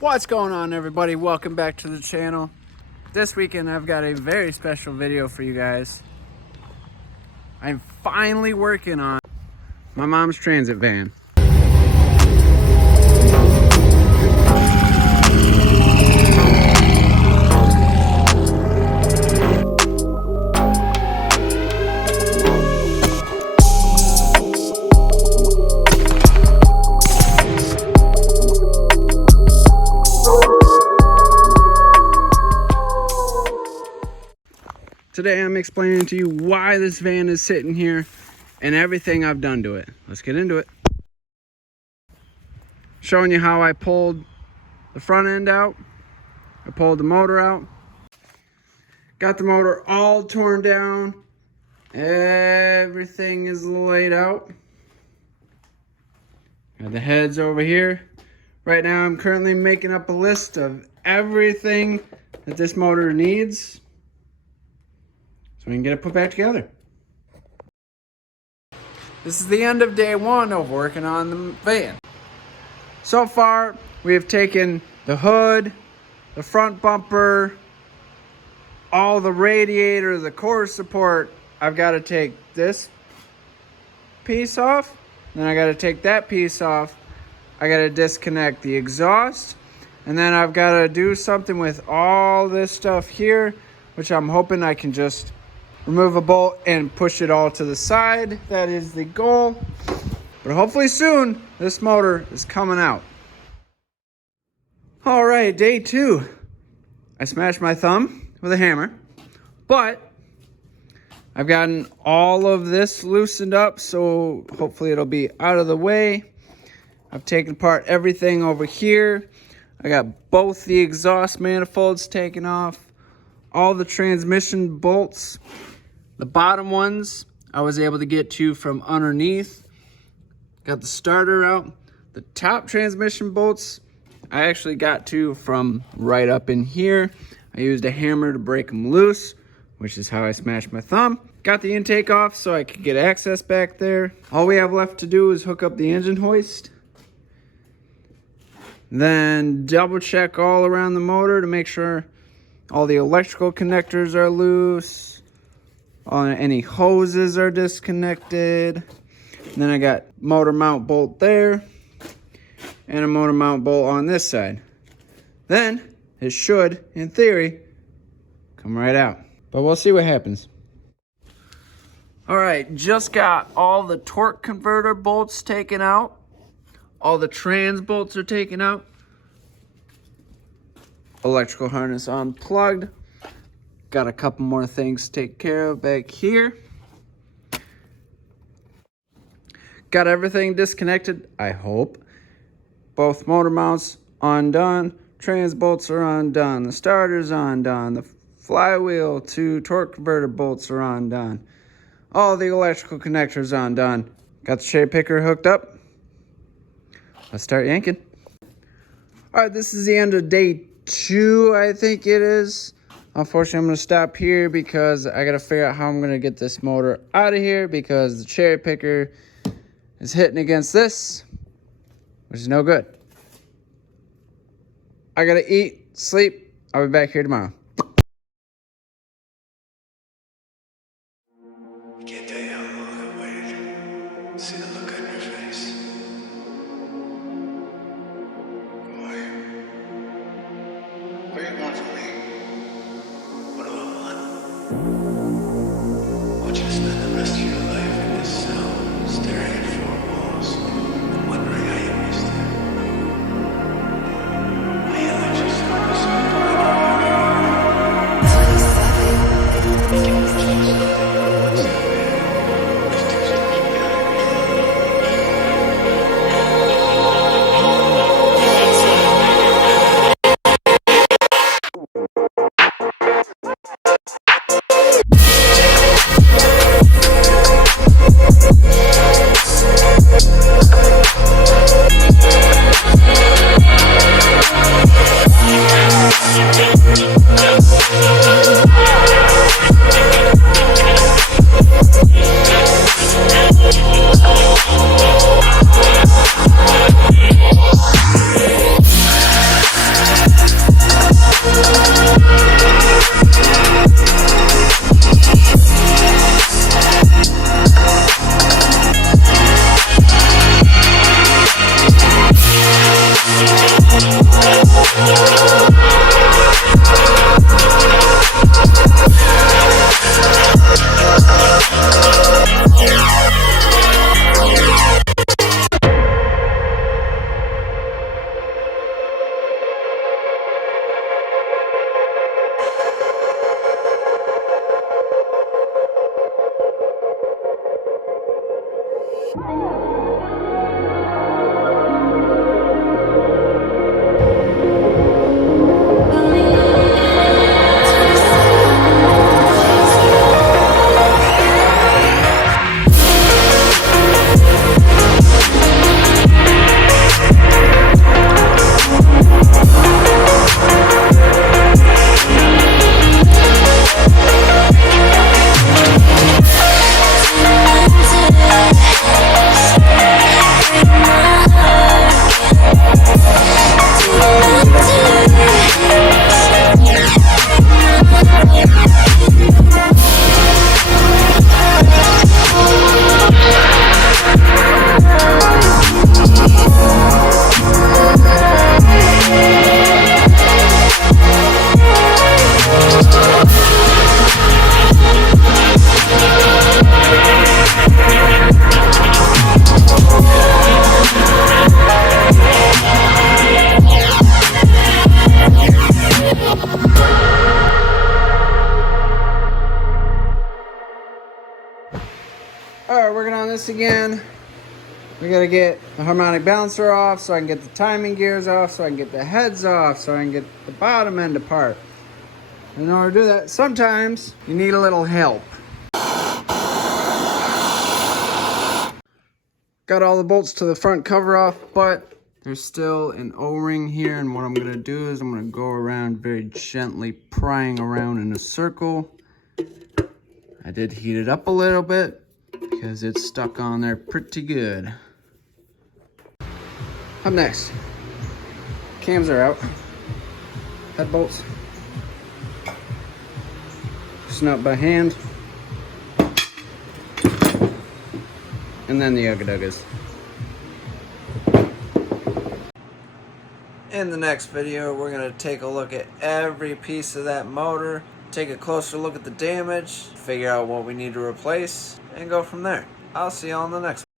What's going on, everybody? Welcome back to the channel. This weekend I've got a very special video for you guys. I'm finally working on my mom's transit van. Today I'm explaining to you why this van is sitting here and everything I've done to it. Let's get into it. Showing you how I pulled the front end out. I pulled the motor out. Got the motor all torn down. Everything is laid out. Got the heads over here. Right now I'm currently making up a list of everything that this motor needs, so we can get it put back together. This is the end of day one of working on the van. So far, we have taken the hood, the front bumper, all the radiator, the core support. I've got to take this piece off, then I got to take that piece off. I got to disconnect the exhaust, and then I've got to do something with all this stuff here, which I'm hoping I can just remove a bolt and push it all to the side. That is the goal. But hopefully soon, this motor is coming out. All right, day two. I smashed my thumb with a hammer, but I've gotten all of this loosened up, so hopefully it'll be out of the way. I've taken apart everything over here. I got both the exhaust manifolds taken off, all the transmission bolts. The bottom ones I was able to get to from underneath. Got the starter out. The top transmission bolts I actually got to from right up in here. I used a hammer to break them loose, which is how I smashed my thumb. Got the intake off so I could get access back there. All we have left to do is hook up the engine hoist. Then double check all around the motor to make sure all the electrical connectors are loose. Any hoses are disconnected. And then I got motor mount bolt there and a motor mount bolt on this side. Then it should, in theory, come right out. But we'll see what happens. All right, just got all the torque converter bolts taken out. All the trans bolts are taken out. Electrical harness unplugged. Got a couple more things to take care of back here. Got everything disconnected, I hope. Both motor mounts undone. Trans bolts are undone. The starter's undone. The flywheel to torque converter bolts are undone. All the electrical connectors undone. Got the cherry picker hooked up. Let's start yanking. All right, this is the end of day two, I think it is. Unfortunately, I'm going to stop here because I got to figure out how I'm going to get this motor out of here, because the cherry picker is hitting against this, which is no good. I got to eat, sleep. I'll be back here tomorrow. Can't tell you how long I waited. See the look on your face. Why? What do you want from me? What do I want? I want you to spend the rest of your life in this cell, staring at four walls and wondering how you missed it. How you let yourself be so Alright, working on this again. We gotta get the harmonic balancer off so I can get the timing gears off, so I can get the heads off, so I can get the bottom end apart. And in order to do that, sometimes you need a little help. Got all the bolts to the front cover off, but there's still an O-ring here, and what I'm gonna do is I'm gonna go around very gently, prying around in a circle. I did heat it up a little bit because it's stuck on there pretty good. Up next, cams are out, head bolts, snap by hand, and then the ugga-duggas. In the next video, we're going to take a look at every piece of that motor, take a closer look at the damage, figure out what we need to replace, and go from there. I'll see you on the next one.